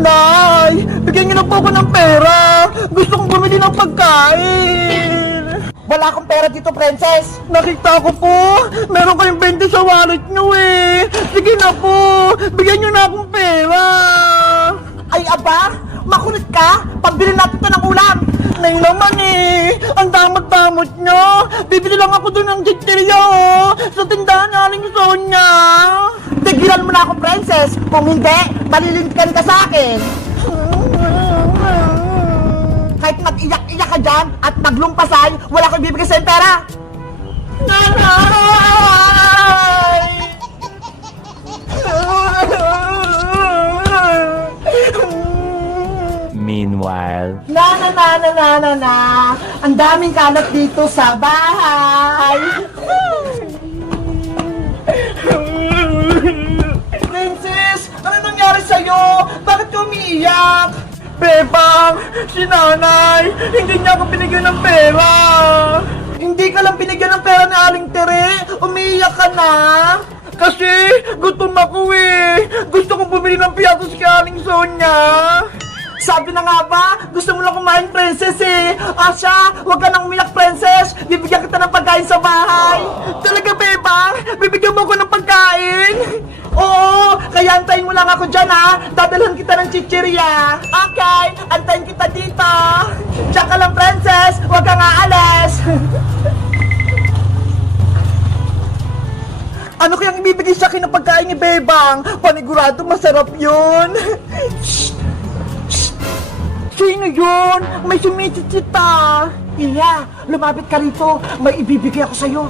Nay! Bigyan niyo na po ako ng pera! Gusto kong bumili ng pagkain! Wala akong pera dito, princess. Nakita ko po! Meron kayong 20 sa wallet niyo eh! Sige na po! Bigyan niyo na akong pera! Ay, aba, makulit ka. Pambili natin ito ng ulam. Nay naman eh! Ang damot-damot niyo! Bibili lang ako doon ng chichirya oh! Sa tindahan naling Sonya! Tigilan mo na ako, princess. Kung hindi, malilintikan ka sa akin. Kahit mag-iyak-iyak ka dyan at maglumpasay, wala ko ibibigay sa'yo pera. Nanay! Meanwhile, Na. Ang daming kalat dito sa bahay. Princess! Ano nangyari sa'yo? Bakit ka umiiyak? Bebang! Si nanay! Hindi niya ako binigyan ng pera! Hindi ka lang binigyan ng pera ni Aling Tere! Umiiyak ka na! Kasi gutom ako eh! Gusto kong bumili ng piyatos kay Aling Sonya! Sabi na nga ba, gusto mo lang kumain, princess eh. Asya, huwag ka nang umiyak, princess. Bibigyan kita ng pagkain sa bahay. Talaga, bebang? Bibigyan mo ako ng pagkain? Oo, kaya antayin mo lang ako dyan ha. Dadalhan kita ng chichirya. Okay, antayin kita dito. Diyan ka lang, princess. Huwag kang aalis. Ano kayang ibibigay sa akin ng pagkain ni Bebang? Panigurado masarap yun. Sino yun? May sumisitsita. Iya, lumapit ka rito. May ibibigay ako sa'yo.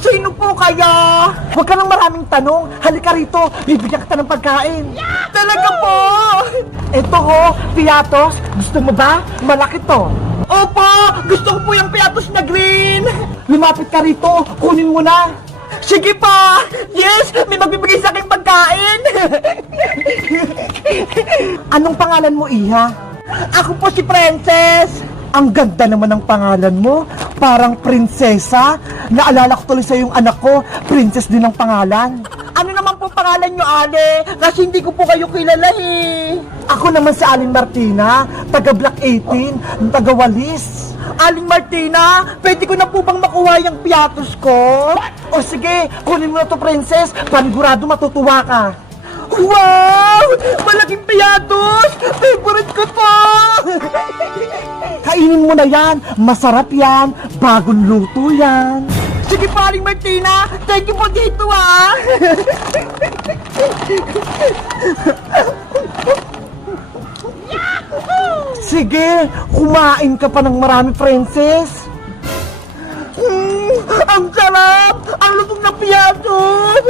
Sino po kaya? Huwag ka nang maraming tanong. Halika rito, bibigyan kita ng pagkain. Talaga po? Ito ho, piatos. Gusto mo ba? Malaki to. Opo, gusto ko po yung piatos na green. Lumapit ka rito, kunin mo na. Sige pa! Yes! May magbibigay sa akin pagkain! Anong pangalan mo, Iha? Ako po si Princess! Ang ganda naman ng pangalan mo. Parang prinsesa. Naalala ko tuloy sa yung anak ko. Princess din ang pangalan. Ano naman po pangalan nyo, Ale? Kasi hindi ko po kayo kilala eh. Ako naman si Aling Martina, taga Block 18, taga Walis. Aling Martina, pwede ko na po bang makuha yung piatos ko? O sige, kunin mo na to, princess. Panigurado matutuwa ka. Wow! Malaking piatos! Favorite ko to! Kainin mo na yan. Masarap yan. Bagong luto yan. Sige po, Aling Martina! Thank you po dito ah! Sige, kumain ka pa ng marami, princess. Ang sarap! Ang lutong na piatos!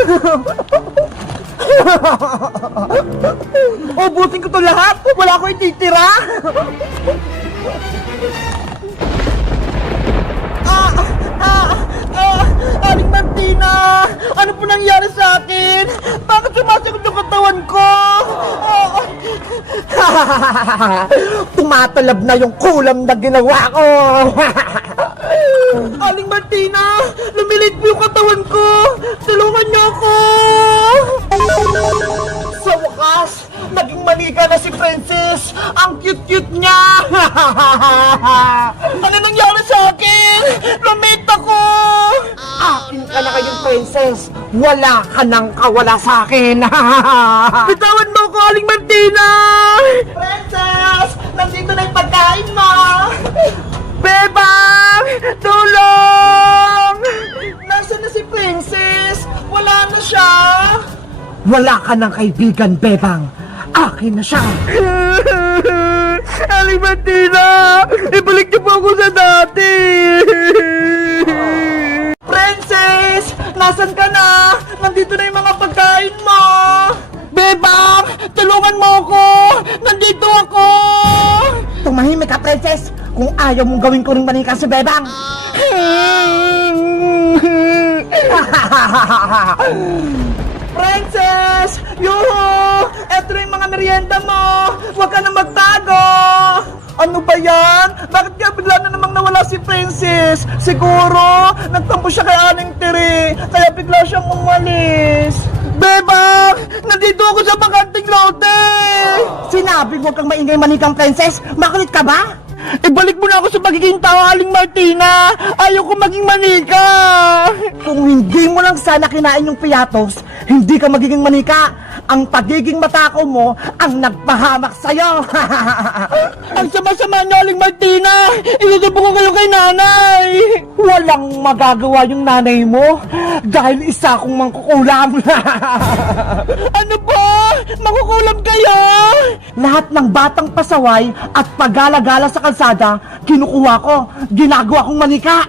Ubusin ko to lahat! Wala ko ititira! Aling Martina! Ano po nangyari sa akin? Bakit sumasagot yung katawan ko? Tumatalab na yung kulam na ginawa ko. Aling Martina! Lumilit po yung katawan ko! Tulungan niyo ako! Sa wakas, naging manika na si Princess! Ang cute-cute niya! Ano nangyari sa akin? Lumit ako! Akin ka na kayong princess. Wala ka nang kawala sa akin. Bitawan mo ko, Aling Martina! Princess! Nandito na yung pagkain mo! Bebang! Tulong! Nasaan na si Princess? Wala na siya! Wala ka ng kaibigan, Bebang. Akin na siya. Aling Martina! Ibalik niyo po ako sa dati! Princess! Nasaan ka na? Nandito na yung mga pagkain mo! Bebang! Tulungan mo ako! Nandito ako! Tumahimik ka, princess. Kung ayaw mong gawin ko rin manika si Bebang. Princess! Yuhu! Eto na yung mga merienda mo! Huwag ka na magtago! Ano ba yan? Bakit kaya bigla na namang nawala si Princess? Siguro, nagtampo siya kay Aling Tere, kaya bigla siyang umalis. Bebang! Nandito ako sa bakanting lote! Sinabi mo kang maingay manikang princess, makulit ka ba? Ibalik mo na ako sa pagiging tao, Aling Martina! Ayaw ko maging manika! Kung hindi mo lang sana kinain yung piyatos, hindi ka magiging manika. Ang pagiging matakaw mo ang nagpahamak sa'yo. Ang sama-sama niyo, Aling Martina! Isusubo ko kayo kay nanay! Walang magagawa yung nanay mo dahil isa akong mangkukulam. Ano ba? Makukulam kayo? Lahat ng batang pasaway at pagala-gala sa kalsada, kinukuha ko, ginagawa kong manika.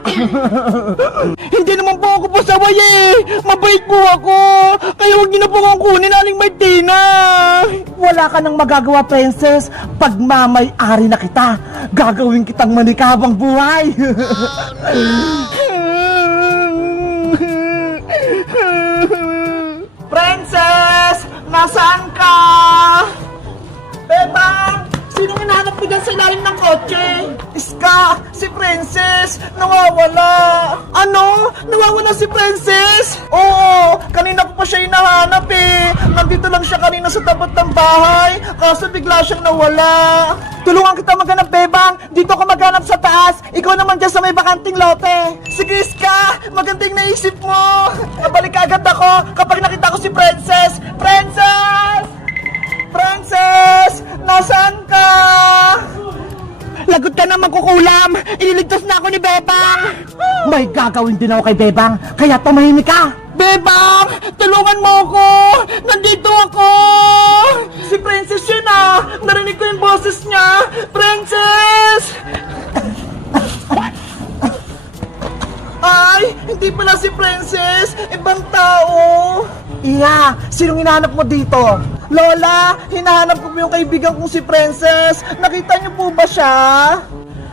Hindi naman po ako pasaway eh! Mabait po ako! Kaya huwag niyo na po akong kunin, Aling Martina! Wala ka nang magagawa, princess. Pagmamay-ari na kita, gagawin kitang manika habang buhay. Princess! Nasaan ka? Bebang! Sinong hinahanap mo dyan sa ilalim ng kotse? Iska! Si Princess! Nawawala! Ano? Nawawala si Princess? Oo! Kanina ko pa siya hinahanap eh! Nandito lang siya kanina sa tapat ng bahay, kaso bigla siyang nawala! Tulungan kita maghanap, Bebang! Dito ka maghanap sa taas! Ikaw naman dyan sa may bakanting lote! Sige, Iska! Magandang naisip mo! Nabalik agad ako kapag nakita ko si Princess! Princess! Princess! Nasaan ka? Lagot ka na magkukulam! Ililigtas na ako ni Bebang! May gagawin din ako kay Bebang, kaya tumahimik ka! Bebang! Tulungan mo ako! Nandito ako! Si Princess yun ah! Narinig ko yung boses niya! Princess! Ay! Hindi pala si Princess! Ibang tao! Iya! Sinong hinahanap mo dito? Lola! Hinahanap ko po yung kaibigan kong si Princess! Nakita niyo po ba siya?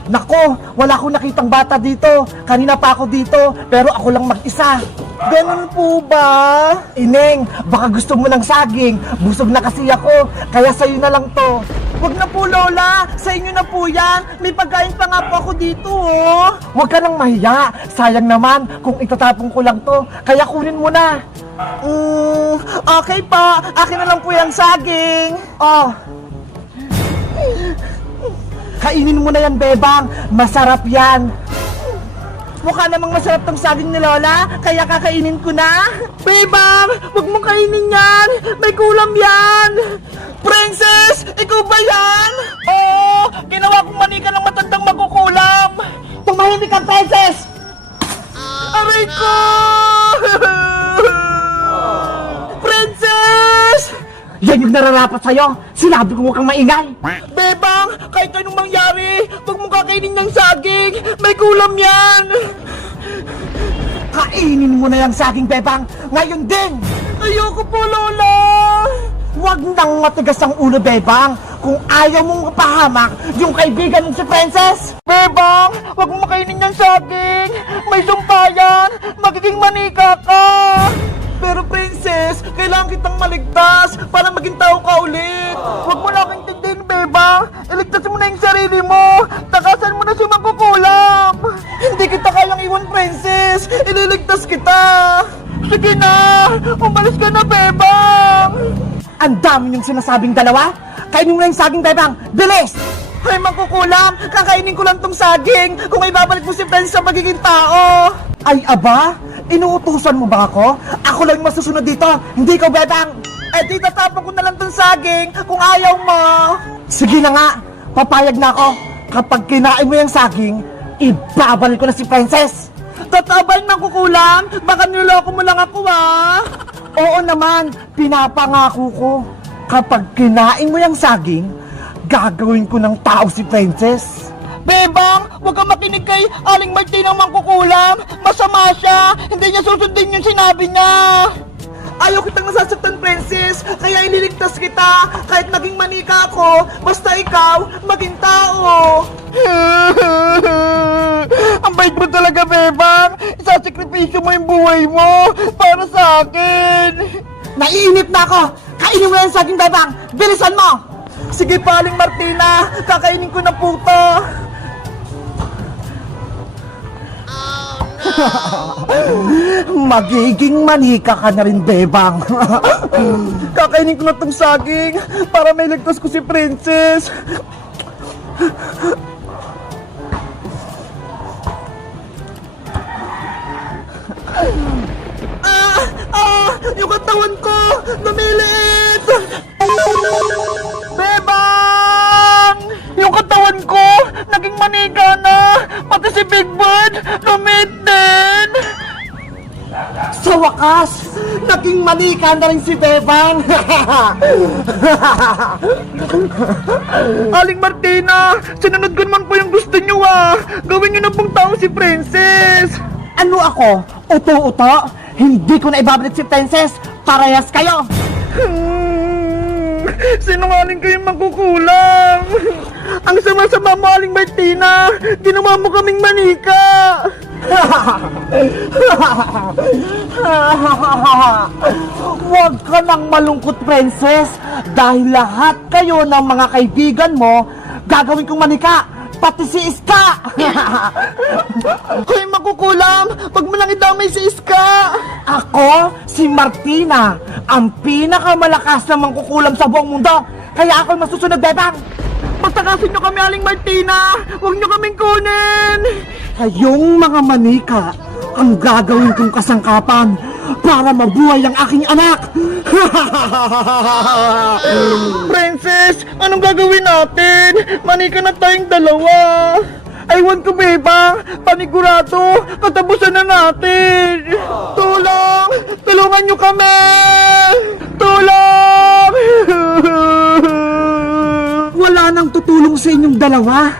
Nako! Wala akong nakitang bata dito! Kanina pa ako dito, pero ako lang mag-isa! Ganun po ba? Ineng, baka gusto mo ng saging. Busog na kasi ako, kaya sa'yo na lang to. Huwag na po, Lola. Sa inyo na po yan. May pagkain pa nga po ako dito, oh. Huwag ka nang mahiya. Sayang naman kung itatapon ko lang to. Kaya kunin mo na. Okay pa. Akin na lang po yung saging. Oh. Kainin mo na yan, Bebang. Masarap yan. Mukha namang masarap tong saging ni Lola, kaya kakainin ko na. Bebang, wag mong kainin yan. May kulam yan. Princess, ikaw ba yan? Oo! Ginawa kong manika ng matandang magkukulam! Tumahimik ka, Princess! Aray ko! Princess! Yan yung nararapat sa'yo. Sinabi ko huwag kang maingay. Bebang, kahit anong mangyari, huwag mong kakainin ng saging! May kulam yan! Kainin mo na yung saging, Bebang. Ngayon din. Ayoko po, Lola! Huwag nang matigas ang ulo, Bebang. Kung ayaw mong mapahamak yung kaibigan mong si Princess. Bebang, huwag mong makainin ng saging! May sumpayan! Magiging manika ka! Pero Princess, kailangan kitang maligtas para maging tao ka ulit. Huwag mo na akong intindihin, Bebang! Iligtas mo na yung sarili mo! Takasan mo na si magkukulam! Hindi kita kayang iwan, Princess. Ililigtas kita. Sige na! Umalis ka na, Bebang! Ang dami niyong sinasabing dalawa. Kainin mo na yung saging, Bebang. Bilis! Ay, magkukulam! Kakainin ko lang tong saging kung may babalik mo si Princess sa magiging tao! Ay, aba? Inuutusan mo ba ako? Ako lang yung masusunod dito. Hindi ko, Bebang. Eh di tatapon ko na lang tong saging kung ayaw mo! Sige na nga. Papayag na ako. Kapag kinain mo yung saging, ibabalik ko na si Princess. Tatabay magkukulam! Baka niloko mo lang ako, ah! Oo naman, pinapangako ko. Kapag kinain mo yung saging, gagawin ko ng tao si Princess. Bebang, huwag kang makinig kay Aling Martina mangkukulam! Masama siya! Hindi niya susundin yung sinabi niya! Ayaw kitang nasasaktan, Princess, kaya ililigtas kita. Kahit maging manika ako, basta ikaw, maging tao. Ang bait mo talaga, Bebang! Isasakripisyo mo yung buhay mo para sa akin! Naiinip na ako. Kainin mo yung saging, Bebang. Bilisan mo. Sige pa, Aling Martina! Kakainin ko na po to! Magiging manika ka na rin, Bebang. Kakainin ko na tong saging para may ligtas ko si Princess. Yung katawan ko! Lumiliit! Bebang! Yung katawan ko! Naging manika na! Pati si Big Bird! Lumit din! Sa wakas, naging manika na rin si Bebang. Aling Martina! Sinunod ko naman po yung gusto nyo ah! Gawin nyo na pong tao si Princess! Ano ako? Uto-uto? Hindi ko na ibabalik si Princess. Parehas kayo. Sinungaling kayong magkukulang! Ang sama-sama mo, Aling Martina! Ginawa mo kaming manika! Huwag ka nang malungkot, Princess. Dahil lahat kayo ng mga kaibigan mo, gagawin kong manika. Pati si Iska. Hoy, makukulam! Wag mo lang idamay si Iska! Ako, si Martina, ang pinakamalakas na mangkukulam sa buong mundo. Kaya ako'y masusunod, Bebang. Pagtakasin nyo kami, Aling Martina! Huwag nyo kaming kunin! Kayong mga manika ang gagawin kong kasangkapan para mabuhay ang aking anak. Princess, anong gagawin natin? Manika na tayong dalawa! Aywan ko, Bebang! Panigurado! Katapusan na natin! Tulong! Tulungan nyo kami! Tulong! Wala nang tutulong sa inyong dalawa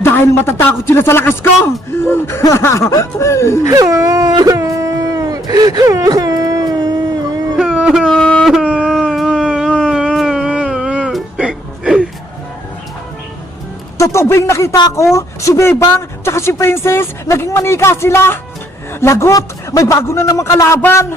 dahil matatakot sila sa lakas ko. Totoo ba yung nakita ko? Si Bebang tsaka si Princess, naging manika sila. Lagot, may bago na namang kalaban.